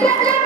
Yeah, yeah, yeah.